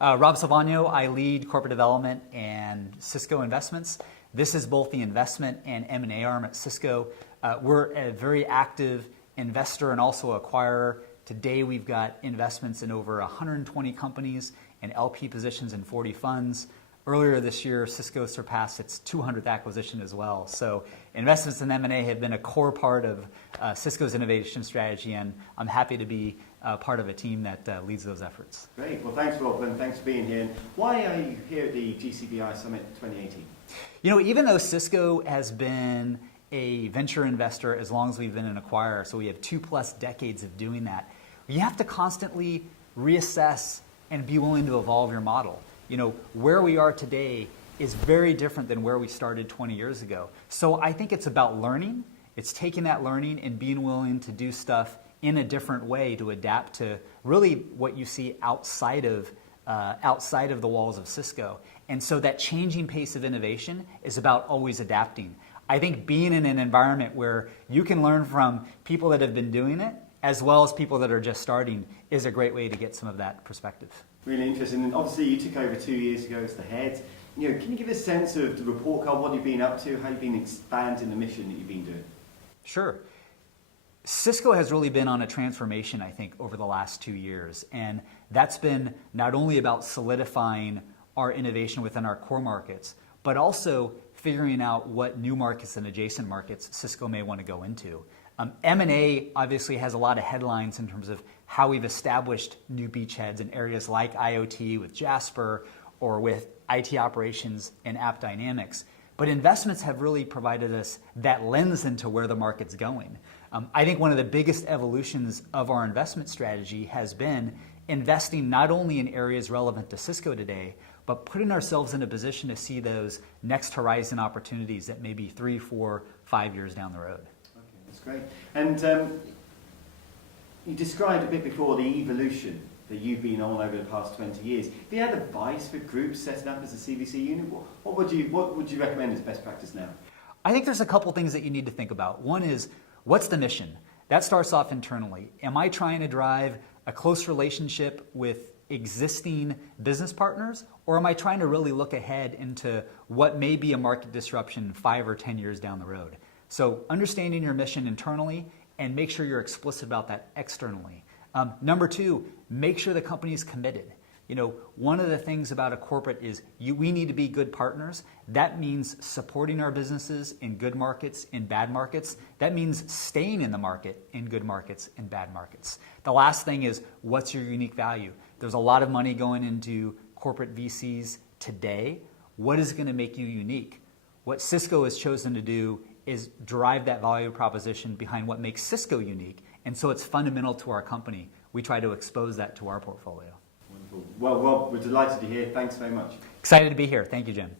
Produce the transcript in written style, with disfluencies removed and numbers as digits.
Rob Salvagno, I lead corporate development and Cisco Investments. This is both the investment and M&A arm at Cisco. We're a very active investor and also acquirer. Today we've got investments in over 120 companies and LP positions in 40 funds. Earlier this year, Cisco surpassed its 200th acquisition as well. So investments in M&A have been a core part of Cisco's innovation strategy, and I'm happy to be part of a team that leads those efforts. Great. Well, thanks, Rob, and thanks for being here. And why are you here at the GCVI Summit 2018? You know, even though Cisco has been a venture investor as long as we've been an acquirer, so we have 2+ decades of doing that, you have to constantly reassess and be willing to evolve your model. You know, where we are today is very different than where we started 20 years ago. So I think it's about learning. It's taking that learning and being willing to do stuff in a different way to adapt to really what you see outside of the walls of Cisco. And so that changing pace of innovation is about always adapting. I think being in an environment where you can learn from people that have been doing it as well as people that are just starting is a great way to get some of that perspective. Really interesting. And obviously you took over 2 years ago as the head. You know, can you give a sense of the report card, what you've been up to, how you've been expanding the mission that you've been doing? Sure. Cisco has really been on a transformation, I think, over the last 2 years. And that's been not only about solidifying our innovation within our core markets, but also figuring out what new markets and adjacent markets Cisco may want to go into. M&A obviously has a lot of headlines in terms of how we've established new beachheads in areas like IoT with Jasper or with IT operations and App Dynamics. But investments have really provided us that lens into where the market's going. I think one of the biggest evolutions of our investment strategy has been investing not only in areas relevant to Cisco today, but putting ourselves in a position to see those next horizon opportunities that may be 3, 4, 5 years down the road. Okay, that's great. And you described a bit before the evolution that you've been on over the past 20 years. If you had advice for groups setting up as a CVC unit, what would you recommend as best practice now? I think there's a couple things that you need to think about. One is, what's the mission? That starts off internally. Am I trying to drive a close relationship with existing business partners, or am I trying to really look ahead into what may be a market disruption 5 or 10 years down the road? So understanding your mission internally and make sure you're explicit about that externally. Number 2, make sure the company is committed. You know, one of the things about a corporate is we need to be good partners. That means supporting our businesses in good markets, in bad markets. That means staying in the market in good markets, in bad markets. The last thing is, what's your unique value? There's a lot of money going into corporate VCs today. What is going to make you unique? What Cisco has chosen to do is drive that value proposition behind what makes Cisco unique. And so it's fundamental to our company. We try to expose that to our portfolio. Wonderful. Well, Rob, we're delighted to hear. Thanks very much. Excited to be here. Thank you, Jim.